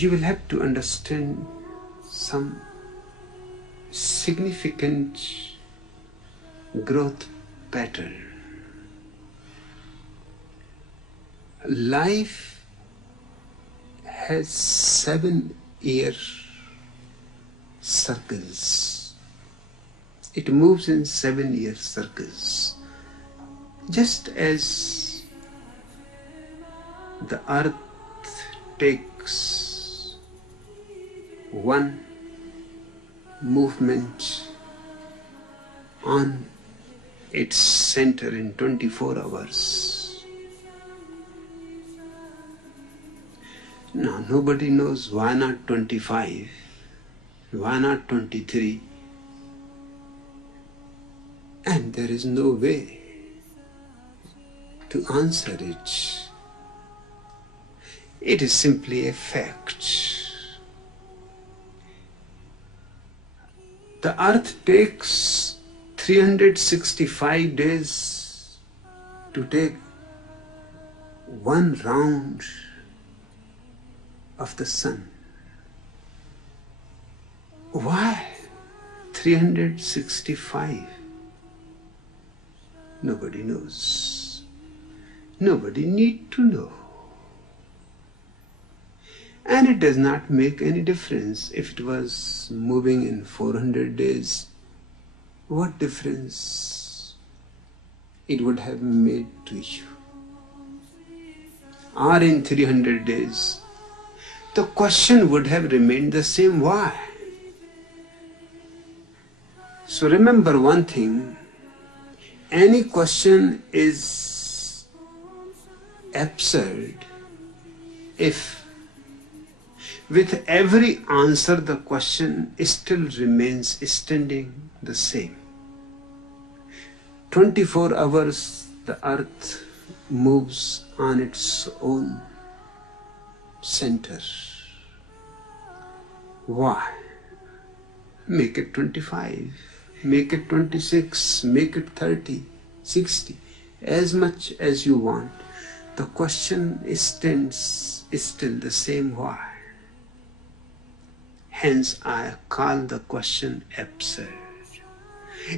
you will have to understand some significant growth pattern. Life has 7-year circles. It moves in 7-year circles. Just as the earth takes one movement on its center in 24 hours. Now, nobody knows why not 25, why not 23, and there is no way to answer it. It is simply a fact. The earth takes 365 days to take one round of the sun. Why 365? Nobody knows. Nobody need to know. And it does not make any difference if it was moving in 400 days. What difference it would have made to you? Or in 300 days, the question would have remained the same. Why? So remember one thing, any question is absurd if with every answer the question still remains standing the same. 24 hours the earth moves on its own center. Why? Make it 25, make it 26, make it 30, 60, as much as you want. The question stands still the same. Why? Hence I call the question absurd.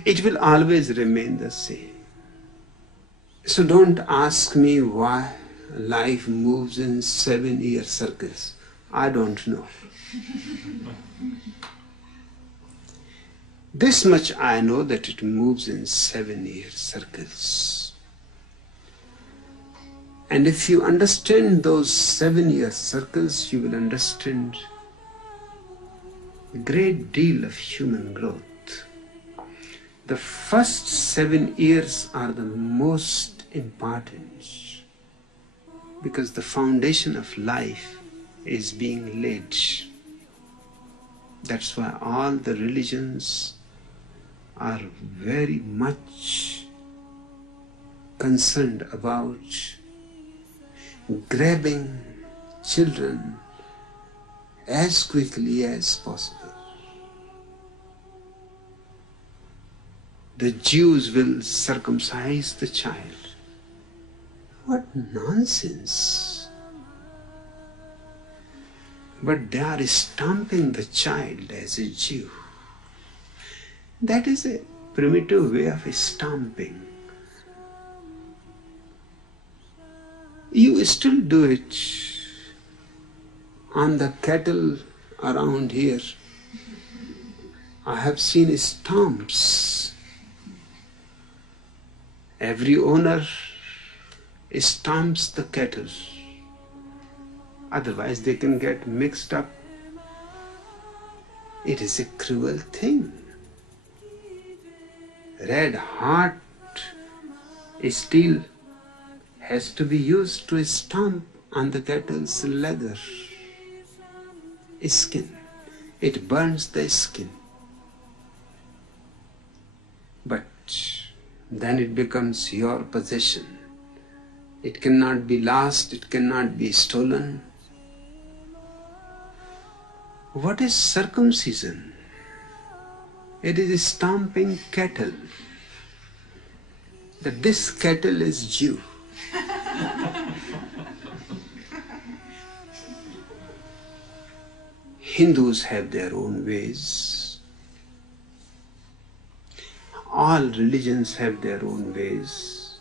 It will always remain the same. So don't ask me why life moves in 7-year circles. I don't know. This much I know, that it moves in 7-year circles. And if you understand those 7-year circles, you will understand a great deal of human growth. The first 7 years are the most important because the foundation of life is being laid. That's why all the religions are very much concerned about grabbing children as quickly as possible. The Jews will circumcise the child. What nonsense! But they are stamping the child as a Jew. That is a primitive way of stamping. You still do it on the cattle around here. I have seen stamps. Every owner stamps the cattle. Otherwise they can get mixed up. It is a cruel thing. Red hot steel has to be used to stamp on the cattle's leather skin. It burns the skin. But then it becomes your possession. It cannot be lost, it cannot be stolen. What is circumcision? It is stamping cattle, that this cattle is Jew. Hindus have their own ways. All religions have their own ways.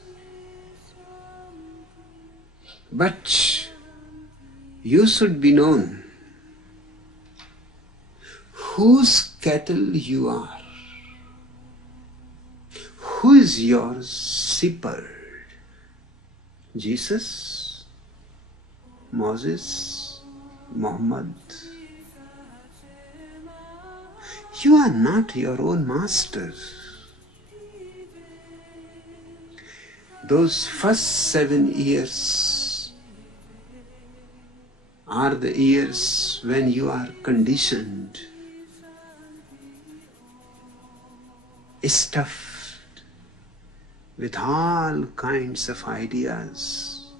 But you should be known whose cattle you are. Who is your shepherd? Jesus? Moses? Muhammad? You are not your own master. Those first 7 years are the years when you are conditioned, stuffed with all kinds of ideas,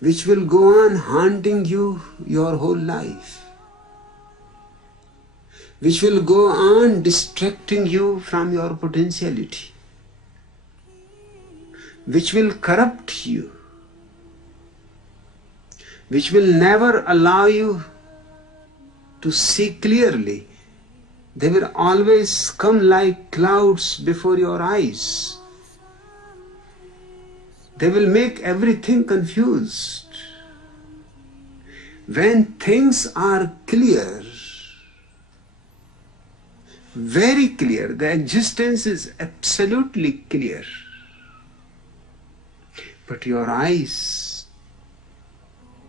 which will go on haunting you your whole life, which will go on distracting you from your potentiality, which will corrupt you, which will never allow you to see clearly. They will always come like clouds before your eyes. They will make everything confused. When things are clear, very clear, the existence is absolutely clear, but your eyes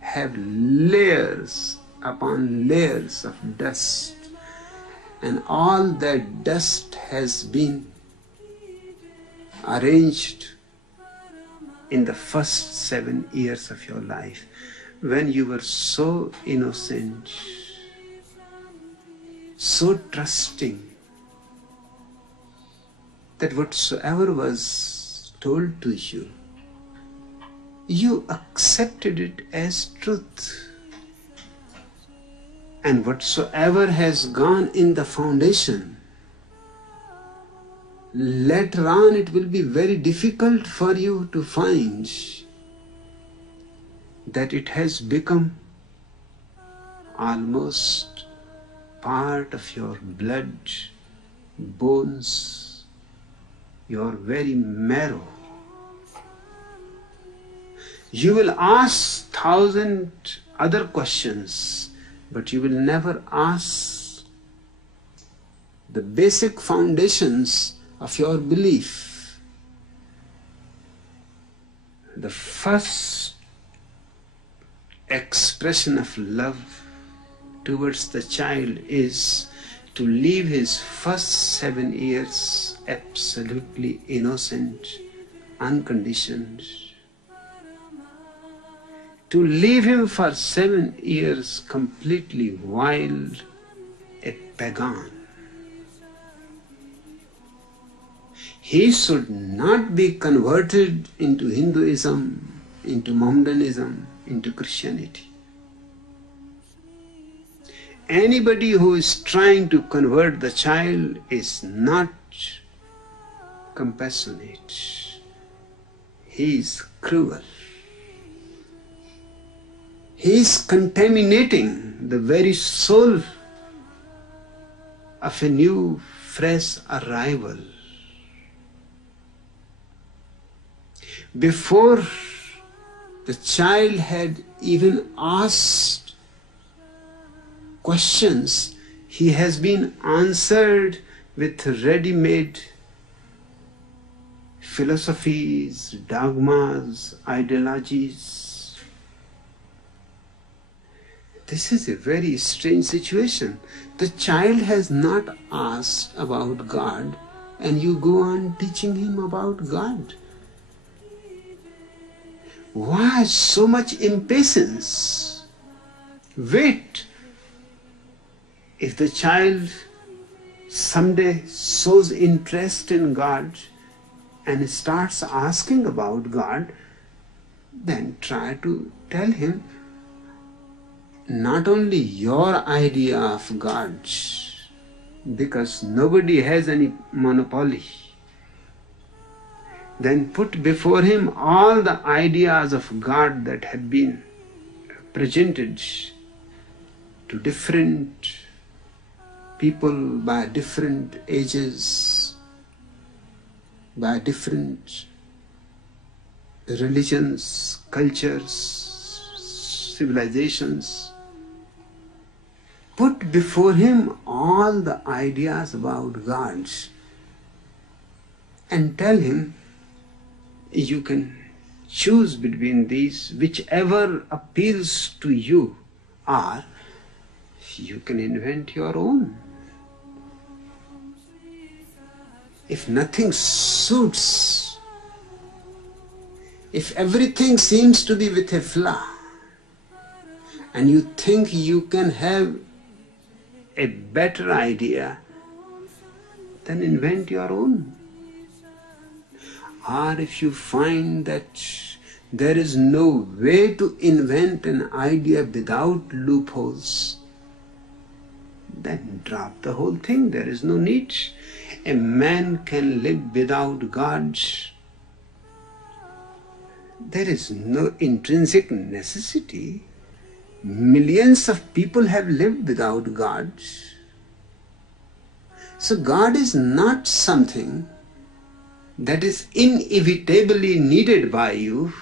have layers upon layers of dust, and all that dust has been arranged in the first 7 years of your life, when you were so innocent, so trusting, that whatsoever was told to you, you accepted it as truth. And whatsoever has gone in the foundation, later on it will be very difficult for you to find that it has become almost part of your blood, bones, your very marrow. You will ask 1,000 other questions, but you will never ask the basic foundations of your belief. The first expression of love towards the child is to leave his first 7 years absolutely innocent, unconditioned. To leave him for 7 years completely wild, a pagan. He should not be converted into Hinduism, into Mohammedanism, into Christianity. Anybody who is trying to convert the child is not compassionate. He is cruel. He is contaminating the very soul of a new, fresh arrival. Before the child had even asked questions, he has been answered with ready-made philosophies, dogmas, ideologies. This is a very strange situation. The child has not asked about God, and you go on teaching him about God. Why so much impatience? Wait. If the child someday shows interest in God and starts asking about God, then try to tell him not only your idea of God, because nobody has any monopoly. Then put before him all the ideas of God that have been presented to different people by different ages, by different religions, cultures, civilizations. Put before him all the ideas about God and tell him, you can choose between these, whichever appeals to you, or you can invent your own. If nothing suits, if everything seems to be with a flaw, and you think you can have a better idea, then invent your own. Or if you find that there is no way to invent an idea without loopholes, then drop the whole thing. There is no need. A man can live without God. There is no intrinsic necessity. Millions of people have lived without God. So God is not something that is inevitably needed by you.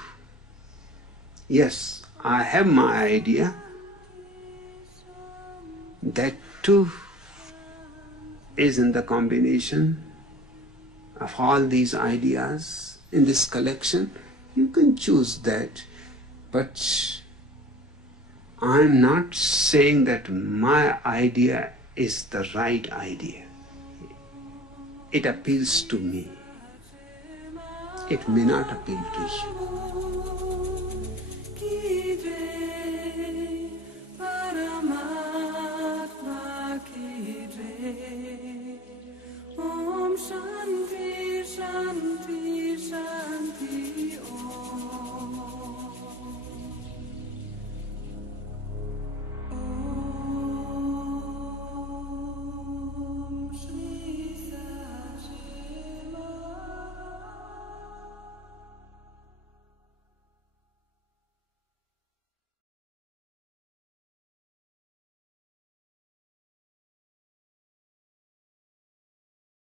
Yes, I have my idea. That too is in the combination of all these ideas in this collection. You can choose that, but I'm not saying that my idea is the right idea. It appeals to me. It may not appeal to you.